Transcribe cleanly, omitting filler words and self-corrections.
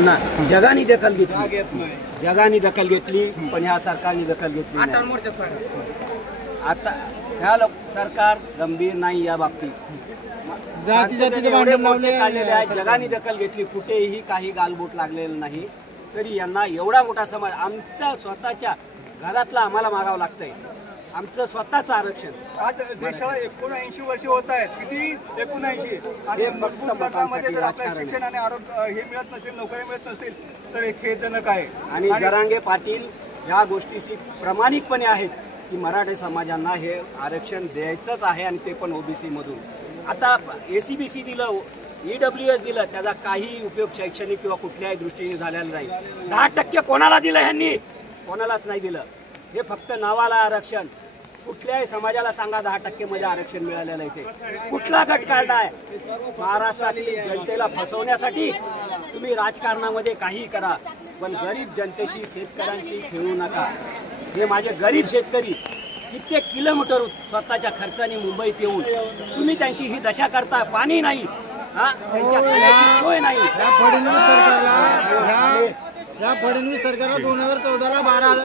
जगाने दखल घेतली, जगाने दखल घेतली, पण ह्या सरकारने दखल घेतली नाही। आता ह्या सरकार गंभीर नाही या बाबतीत। जगाने दखल घेतली, कुठेही काही गालबोट लागलेलं नाही, तरी यांना एवढा मोठा समाज आमच्या स्वतःच्या घरातला आम्हाला मागावं लागतंय, आमचं स्वतःचं आरक्षण। आज देशाला 79 वर्ष होत आहेत, किती 79? हे फक्त मतांसाठी जर आपल्या राजकारण शिक्षण आणि आरोग्य हे मिळत नसेल, नोकरी मिळत नसतील तर हे खेदजनक आहे। आणि जरांगे पाटील ह्या गोष्टीशी प्रामाणिकपणे आहेत की मराठी समाजांना हे आरक्षण द्यायचंच आहे, आणि ते पण ओबीसी मधून। आता एसीबीसी दिलं, ईडब्ल्यूएस दिलं, त्याचा काही उपयोग शैक्षणिक किंवा कुठल्याही दृष्टीने झालेला नाही। 10% कोणाला दिलं ह्यांनी? कोणालाच नाही दिलं। हे फक्त नावाला आरक्षण। कुठल्याही समाजाला सांगा 10% मध्ये आरक्षण मिळालेलं आहे, ते कुठला गट काढलाय? महाराष्ट्रातील जनतेला फसवण्यासाठी तुम्ही राजकारणामध्ये काही करा, पण गरीब जनतेशी, शेतकऱ्यांशी खेळू नका। हे माझे गरीब शेतकरी कित्येक किलोमीटर स्वतःच्या खर्चाने मुंबईत येऊन तुम्ही त्यांची ही दशा करता, पाणी नाही, त्यांच्या खाण्याची सोय नाही। या फडणवीस सरकारला 2014ला 12,000